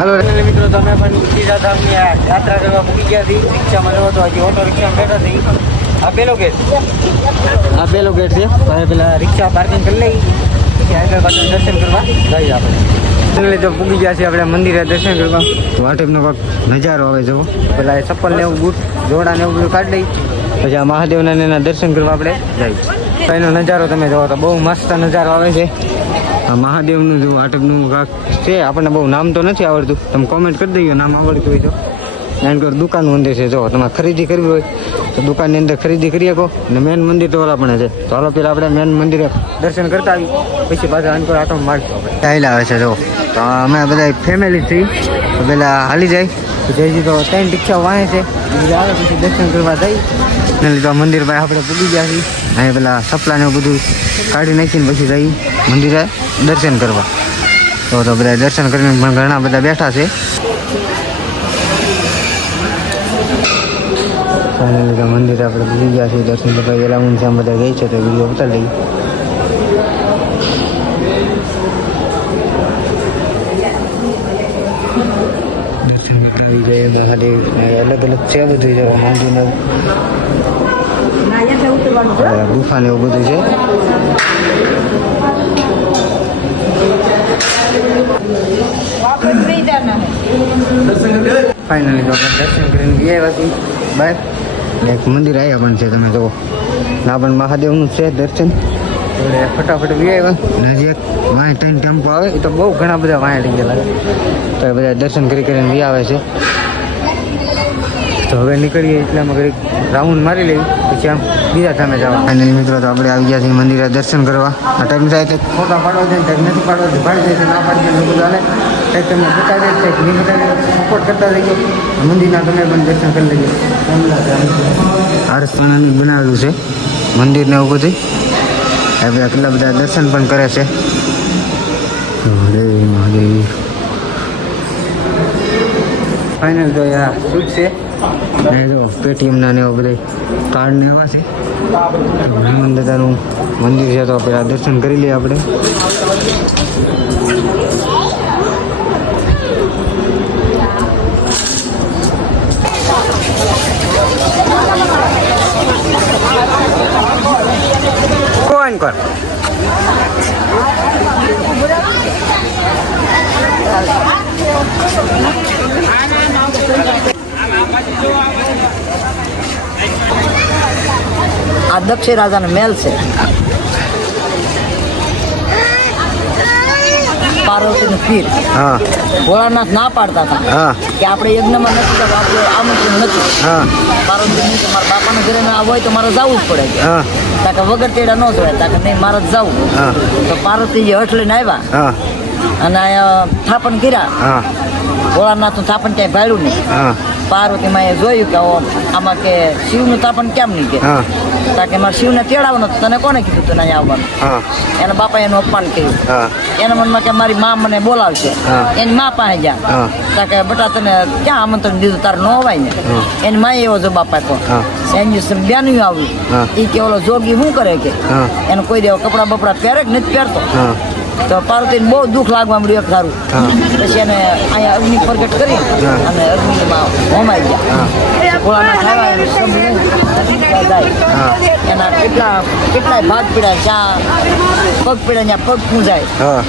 હાલો મિત્રો તમે પણ સીધાધામની યાત્રા કરવા મૂકી ગયા હતી રિક્ષામાં જવો તો હજી ઓટો રિક્ષામાં બેઠા હતી આ પેલો ગેટ આ પેલો ગેટ છે. હવે પેલા રિક્ષા પાર્કિંગ કરી લઈ પછી આગળ પાછળ દર્શન કરવા જઈએ આપણે. તો પૂગી ગયા છે આપણે મંદિરે દર્શન કરવા. તો આ ટાઈપનો કંઈક નજારો આવે જવો પેલા એ ચપ્પલ ને એવું બૂટ જોડા ને એવું બધું કાઢી લઈ પછી આ મહાદેવના એના દર્શન કરવા આપણે જઈએ. એનો નજારો તમે જોવો તો બહુ મસ્ત નજારો આવે છે. મહાદેવનું જો આટકનું કાંક છે આપણને બહુ નામ તો નથી આવડતું. તમે કોમેન્ટ કરી દઈએ નામ આવડતું હોય તો. કારણ કે દુકાન મંદિર છે જો તમારે ખરીદી કરવી હોય તો દુકાનની અંદર ખરીદી કરી શકો. અને મેન મંદિર તો ઓલા પણ છે. તો હાલો પેલા આપણે મેન મંદિરે દર્શન કરતા આવી પછી પાછા આનકોર આટો મારશું ટાઈલ આવે છે જો. તો અમે બધા ફેમિલી થઈ તો પેલા હાલી જાય. જયજી તો ત્રણ રિક્ષા વાંહે છે. આવે પછી દર્શન કરવા જાય. ને લીધો મંદિર ભાઈ આપણે પૂગી ગયા છીએ. અહીંયા પેલા સપલા ને એવું બધું કાઢી નાખીને પછી જઈ મંદિરે દર્શન કરવા. તો તો બધા દર્શન કરીને પણ ઘણા બધા બેઠા છે. મંદિરે આપણે ભૂલી ગયા છીએ દર્શન તો ભાઈ એલાઉન છે બધા ગઈ છે તો વીડિયો ઉતારી લઈ દર્શન કરી જય મહાદેવ અલગ અલગ છે બધું. મંદિર ગુફા ને એવું બધું છે. ફાઇનલી તો આપણે દર્શન કરીને ગયા હતી બાય. એક મંદિર આવ્યા પણ છે તમે જુઓ. ના પણ મહાદેવનું છે દર્શન. એટલે ફટાફટ વી આવ્યા ને હજી વાંય ત્રણ ટેમ્પો આવે, એ તો બહુ ઘણા બધા વાંય લઈ ગયેલા તો એ બધા દર્શન કરી કરીને વી આવે છે. તો હવે નીકળીએ એટલામાં ઘડી રાઉન્ડ મારી લઈએ, પછી આમ બીજા સામે જવા અને મિત્રો તો આપણે આવી ગયા છીએ મંદિરે દર્શન કરવા. આ ટાઈમ થાય તો ફોટા પાડવા દે ટાઈમ નથી પાડવા દે પાડી દે ના પાડી દે, બધું ચાલે. કંઈક તમને બતાવી, કંઈક નહીં બતાવી સપોર્ટ કરતા રહીજો. મંદિરના તમે પણ દર્શન કરી લેજો. આરસ્થાનાનું બનાવેલું છે મંદિરને એવું બધું. હવે કેટલા બધા દર્શન પણ કરે છે. મહાદેવ મહાદેવ. ફાઇનલ તો યાર શૂટ છે. ને જો પેટીએમના ને એવા કાર્ડ ને એવા છે. હનુમાન દાદાનું મંદિર છે તો પેલા દર્શન કરી લઈએ આપણે કોણ કર આ દક્ષિણ રાજાનો મહેલ છે. પાર્વતીનું પીર. હા. ભોળાનાથ ના પાડતા હતા. હા. કે આપણે યજ્ઞમાં નથી તો આપણે આમંત્રણ નથી. હા. પાર્વતી મારા બાપાના ઘરે ના હોય તો મારે જવું જ પડે. હા. તાકે વગર તેડા ન જવાય તાકે નહીં મારે જવું. હા. તો પાર્વતીજી હઠ લઈને આવ્યા હા. અને અહીંયા થાપન કર્યા. હા. ભોળાનાથનું થાપન ક્યાંય ભાડ્યું નહીં. પાર્વતીમાં એ જોયું કે ઓ, આમાં કે શિવનું થાપન કેમ નહીં કે? હા તાકે મારા શિવને તેડાવવાનું તો તને કોને કીધું તું અહીંયા આવવાનું? એના બાપા એનું અપમાન કર્યું. એના મનમાં કે મારી મા મને બોલાવશે. એની મા પાસે જા. કારણ કે બેટા તને ક્યાં આમંત્રણ દીધું? તારે ન અવાય ને. એની માએ એવો જવાબ બાપા તો એની બેનું આવ્યું એ કે ઓલો જોગી શું કરે કે? એને કોઈ દેવો કપડા બપડા પહેરે કે નથી પહેરતો? તો પાર્વતીને બહુ દુઃખ લાગવા મળ્યું એક સારું પછી એને અહીંયા અગ્નિ પ્રગટ કરી. અને અગ્નિમાં હોમાઈ ગયા. ભોળાનાથ આવ્યા એને કેટલા કેટલાય ભાગ પીડ્યા ચા પગ પીડ્યા ત્યાં પગ પૂંજાય હા.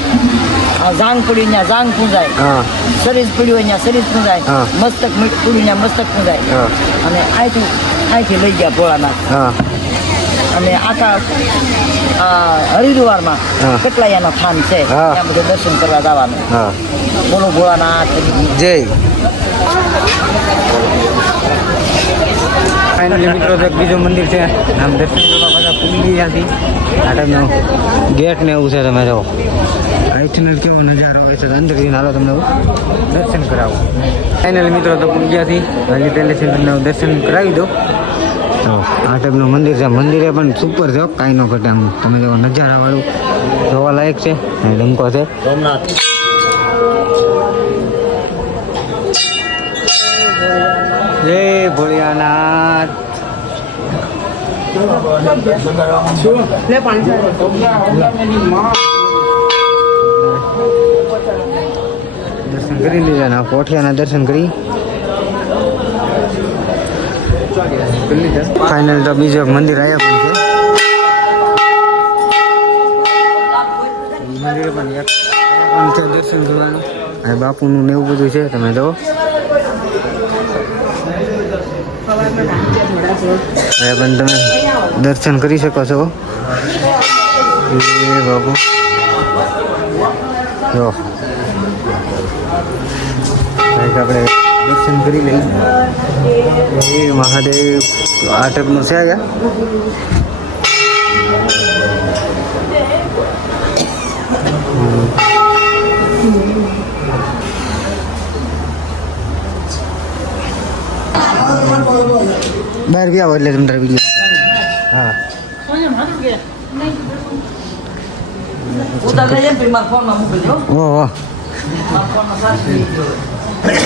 આ જાંગ પડ્યું ત્યાં જાંગ પૂંજાય શરીર પીડ્યું હોય ત્યાં શરીર પૂંજાય. મસ્તક મીઠ પડ્યું ત્યાં મસ્તક પૂંજાય. અને અહીંથી અહીંથી લઈ ગયા ભોળાનાથ. હા. અને આખા હરિદ્વારમાં કેટલાય કેટલા એનો સ્થાન છે? ત્યાં બધું દર્શન કરવા જવાનું. બોલો ભોળાનાથ. જય. ફાઇનલી મિત્રો તો બીજું મંદિર છે આમ દર્શન કરવા પાછા પૂરી ત્યાંથી આ ટાઈમનું ગેટ ને એવું છે તમે જો. અહીંથી કેવો નજારો હોય છે અંદર જઈને હાલો તમને દર્શન કરાવો. ફાઇનલી મિત્રો તો પૂજાથી વહેલી પહેલેથી તમને દર્શન કરાવી દો તો આ ટાઈપનું મંદિર છે. મંદિરે પણ સુપર છે કાંઈ ન ઘટે આમ. તમે જો નજારાવાળું જોવા લાયક છે. અને ડંકો છે. જય ભોળિયાનાથ દર્શન કરી લીધા ને કોઠિયાના દર્શન કરી ફાઇનલ તો બીજું મંદિર આવ્યા પણ છે મંદિર પણ છે બાપુનું ને એવું બધું છે તમે જુઓ હવે પણ તમે દર્શન કરી શકો છો. એ બાપુ જો. કંઈક આપણે દર્શન કરી લઈએ. એ મહાદેવ આ ટાઈપનું છે અહીંયા બહાર ગયા હોય એટલે તમને વીડિયો હા.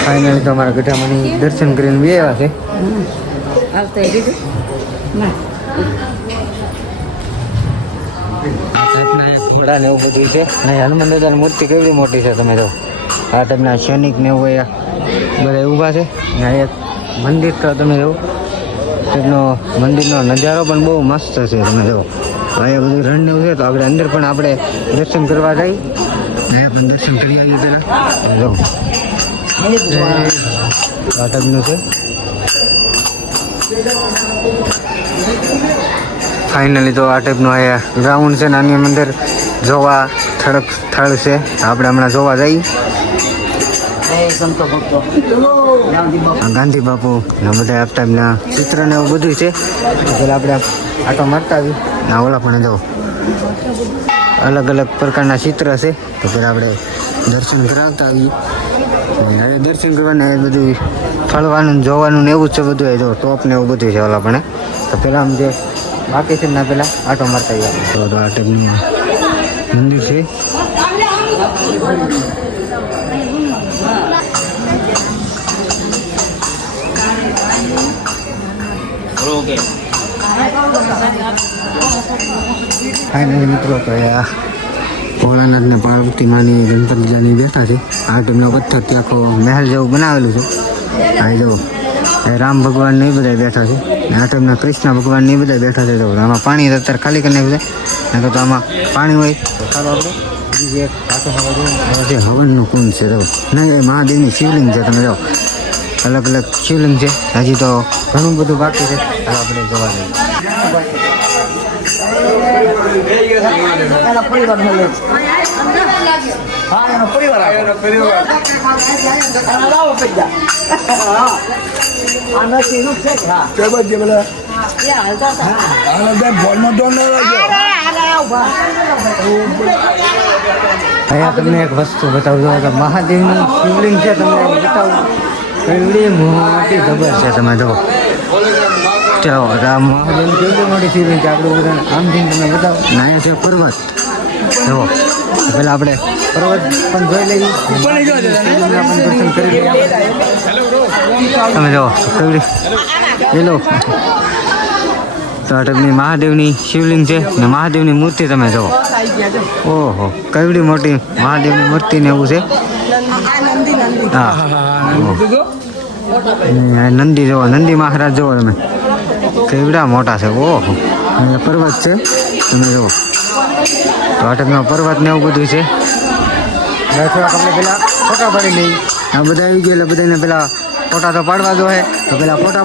ફાઇનલી તો અમારા ગઢામાંની દર્શન કરીને બી આવ્યા છે. આવતા દીધું. ના. ઘોડા ને એવું બધું છે. અને હનુમાન દાદાની મૂર્તિ કેવડી મોટી છે તમે જો આ ટાઈપના સૈનિક ને એવું અહીંયા બધા ઊભા છે. ને એક મંદિર તો તમે જો તેમનો મંદિરનો નજારો પણ બહુ મસ્ત છે, તમે જો અહીંયા બધું રણ એવું છે, તો આપણે અંદર પણ આપણે દર્શન કરવા જઈ. અહીંયા પણ દર્શન કરી આવીએ પહેલાં. ટાઈપનું છે. ફાઇનલી તો આ ટાઈપનું અહીંયા ગ્રાઉન્ડ છે ને આની અંદર જોવા થડક થળ છે. આપણે હમણાં જોવા જઈ. ગાંધી બાપુ, ને બધા આ ટાઈપના ચિત્ર ને એવું બધું છે. પેલા આપણે આટો મારતા આવી ના, ઓલા પણ જો અલગ અલગ પ્રકારના ચિત્ર છે. તો પેલા આપણે દર્શન કરાવતા આવી હવે દર્શન કરવાને એ બધું ફળવાનું જોવાનું ને એવું છે બધું એ જો ટોપ ને એવું બધું છે ઓલા પણ તો પેલા આમ જે બાકી છે ને ના પેલા આટો મારતા આવ્યા તો તો આ ટાઈપનું મંદિર છે. ફાઇનલી મિત્રો તો આ ભોળાનાથ ને પાર્વતી માની ગણપતિજાની બેઠા છે. આ ટીમનો પથ્થર ત્યાં આખો મહેલ જેવું બનાવેલું છે. આ જો રામ ભગવાન નહીં બધા બેઠા છે. આ ટાઈમના કૃષ્ણ ભગવાન ને એ બધા બેઠા છે. તો આમાં પાણી અત્યારે ખાલી કરી છે. નકર તો આમાં પાણી હોય. બીજી એક હવનનું કુંડ છે તો નહીં મહાદેવની શિવલિંગ છે, તમે જો. અલગ અલગ શિવલિંગ છે. હજી તો ઘણું બધું બાકી છે. હવે આપણે જોવા જઈએ. તમને એક વસ્તુ બતાવું. મહાદેવનું શિવલિંગ છે તમને બતાવું. એવડી મોટી જબર છે તમે જુઓ ચાલો આ મહાદેવની કેવડી મોટી શિવલિંગ છે આપણે બધાને? આમથી તમને બતાવો. ને છે પર્વત. જુઓ પેલા આપણે પર્વત પણ જોઈ લઈએ. દર્શન કરી લઈએ તમે જુઓ કેવડી પેલો તો મહાદેવની શિવલિંગ છે ને મહાદેવની મૂર્તિ તમે જુઓ. ઓહો કેવડી મોટી મહાદેવની મૂર્તિ ને એવું છે. હા નંદી જોવો નંદી મહારાજ જોવો તમે. કેવડા મોટા છે ઓહો. અને પર્વત છે તમે જુઓ. તો આ પર્વત ને એવું બધું છે. થોડાક આપણે પેલા ફોટા પાડી લઈ આ બધા આવી ગયા એટલે બધાને પેલા ફોટા તો પાડવા જો હે. તો પેલા ફોટા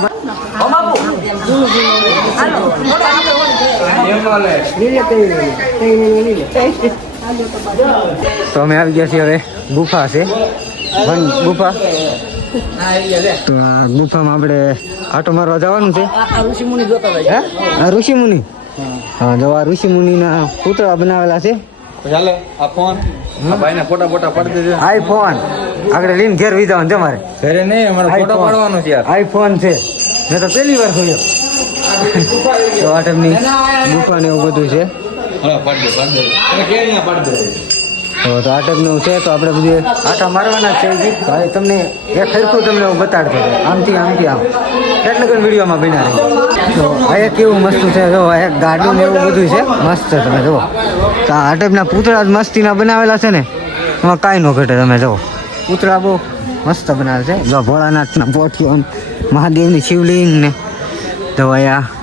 તો અમે આવી ગયા છીએ હવે. ગુફા છે. વન ગુફા? તો આ ગુફામાં આપણે આટો મારવા જવાનું છે? આ ઋષિ મુનિ હા? જો આ ઋષિ મુનિના પુતળા બનાવેલા છે. ચાલે આ ફોન. આ ફોટા ફોટા પાડી દેજો. આઈફોન. આગળ લઈને ઘેર વીધા છે તમારે ઘરે નહીં અમારે ફોટો પાડવાનો છે આઈફોન છે. મેં તો પહેલી વાર જોયો તો આ દુકાન ગુફા ને એવું બધું છે. હા પાડી દે પાડી દે. અને ના પાડી દે. તો આ ટાઈપનું છે, તો આપણે બધું આટા મારવાના છે ભાઈ, તમને એક ખરખું તમને હું બતાડતો. આમથી આમથી, આમ. એટલે કે વિડીયોમાં બિના રહી? તો આ એક કેવું મસ્ત છે, જો, આ એક ગાડી ને એવું બધું છે. મસ્ત છે તમે જુઓ તો આ ટાઈપના પૂતળા મસ્તીના બનાવેલા છે ને, એમાં કાંઈ ન ઘટે તમે જુઓ પૂતળા બહુ મસ્ત બનાવે છે. જો, ભોળાનાથના પોઠિયો ને મહાદેવની શિવલિંગ ને તો અહીંયા